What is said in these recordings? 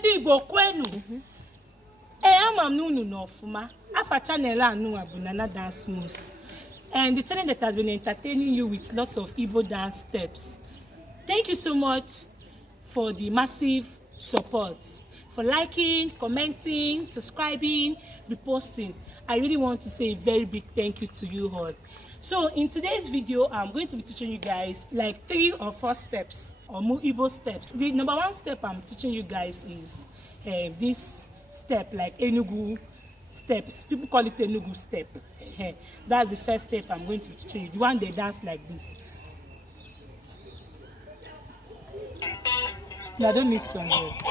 Igbo Kwenu. I'm Nunu Nofuma. Afa channel anu Abunana Dance Moves. And the channel that has been entertaining you with lots of Igbo dance steps. Thank you so much for the massive support, for liking, commenting, subscribing, reposting. I really want to say a very big thank you to you all. So in today's video, I'm going to be teaching you guys like 3 or 4 steps or more Igbo steps. The number 1 step I'm teaching you guys is this step, like Enugu steps. People call it Enugu step. That's the first step I'm going to be teaching you. The one they dance like this. No, I don't need song yet.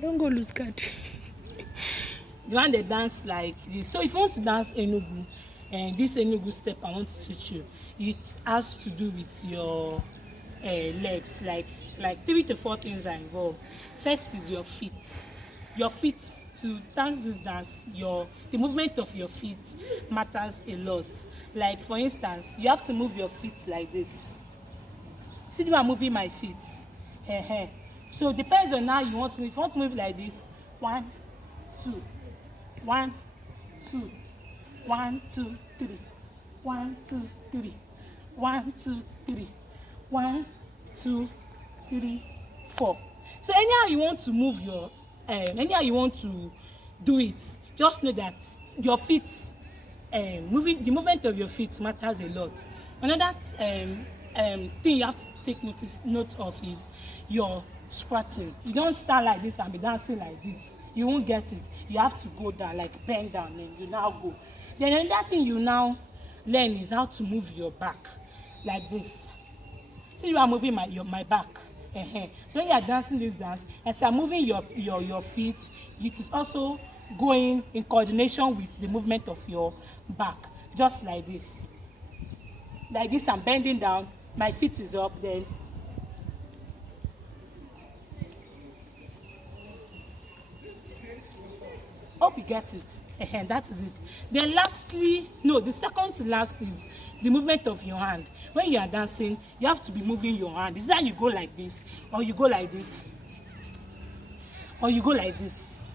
Don't go lose card. The one they dance like this. So if you want to dance Enugu, and this Enugu step I want to teach you, it has to do with your legs. Like 3 to 4 things are involved. First is your feet. Your feet, to dance this dance, the movement of your feet matters a lot. Like for instance, you have to move your feet like this. See the way I'm moving my feet. So it depends on how you want to move. If you want to move like this, 1, 2, 1, 2, 1, 2, 3, 1, 2, 3, 1, 2, 3, 1, 2, 3, 4. So anyhow you want to move your anyhow you want to do it, just know that your feet, the movement of your feet matters a lot. Another thing you have to take note of is your squatting. You don't stand like this and be dancing like this. You won't get it. You have to go down, like bend down, and you now go. Then another thing you now learn is how to move your back like this. So you are moving my back. So when you are dancing this dance, as you are moving your feet, it is also going in coordination with the movement of your back, just like this. Like this, I'm bending down, my feet is up, then hope you get it. That is it. Then lastly, no, the second to last is the movement of your hand. When you are dancing, you have to be moving your hand. Is that you go like this, or you go like this, or you go like this?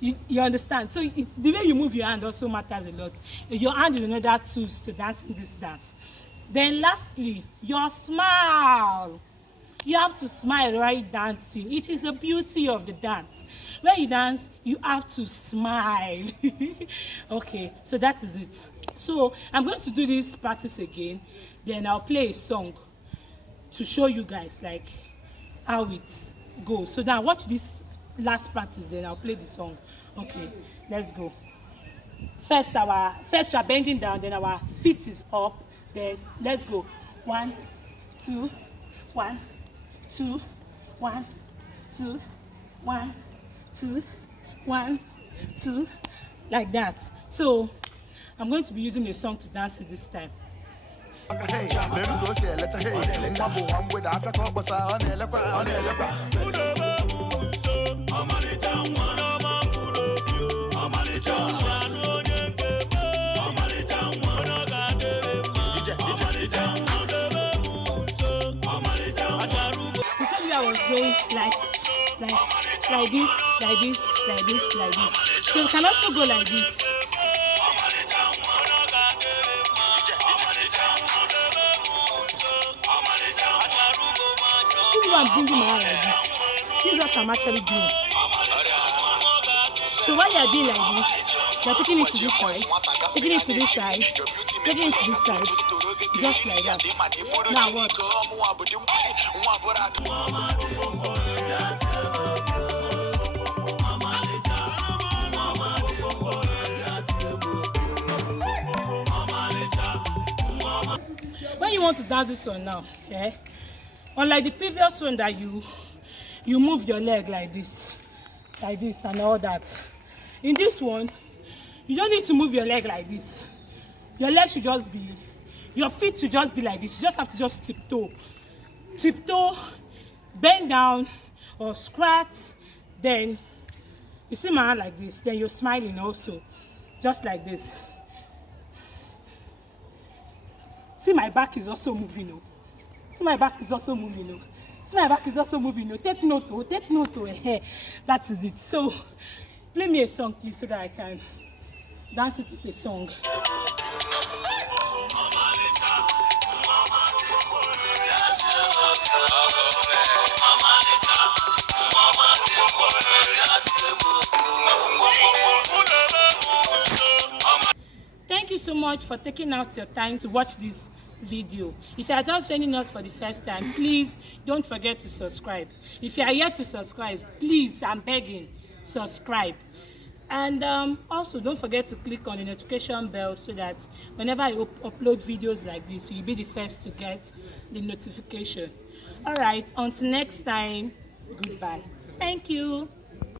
You understand? So the way you move your hand also matters a lot. Your hand is another tool to dance in this dance. Then lastly, your smile. You have to smile while dancing. It is a beauty of the dance. When you dance, you have to smile. Okay, so that is it. So I'm going to do this practice again. Then I'll play a song to show you guys like how it goes. So now watch this last practice, then I'll play the song. Okay, let's go. First we are bending down, then our feet is up. Then let's go. 1, 2, 1, 2, 1, 2, 1, 2, 1, 2, like that. So I'm going to be using a song to dance it this time. I was going like this, like this, like this, like this. So we can also go like this. See what I'm bringing my hand like this. This is what I'm actually doing. So while you're doing like this, you're taking it to this side, taking it to this side, taking it to this side, just like that. Now what? When you want to dance this one now, unlike the previous one that you move your leg like this and all that, in this one you don't need to move your leg like this. Your leg should just be, your feet should just be like this. You just have to just tiptoe, bend down or squat. Then you see my hand like this, then you're smiling also, just like this. See, my back is also moving. See, my back is also moving. See, my back is also moving. No, take note. Oh, take note. Oh, that is it. So, play me a song, please, so that I can dance it with a song. Thank you so much for taking out your time to watch this video. If you are just joining us for the first time, please don't forget to subscribe. If you are yet to subscribe, please, I'm begging, subscribe. And also don't forget to click on the notification bell so that whenever I upload videos like this, you'll be the first to get the notification. All right, until next time, goodbye. Thank you.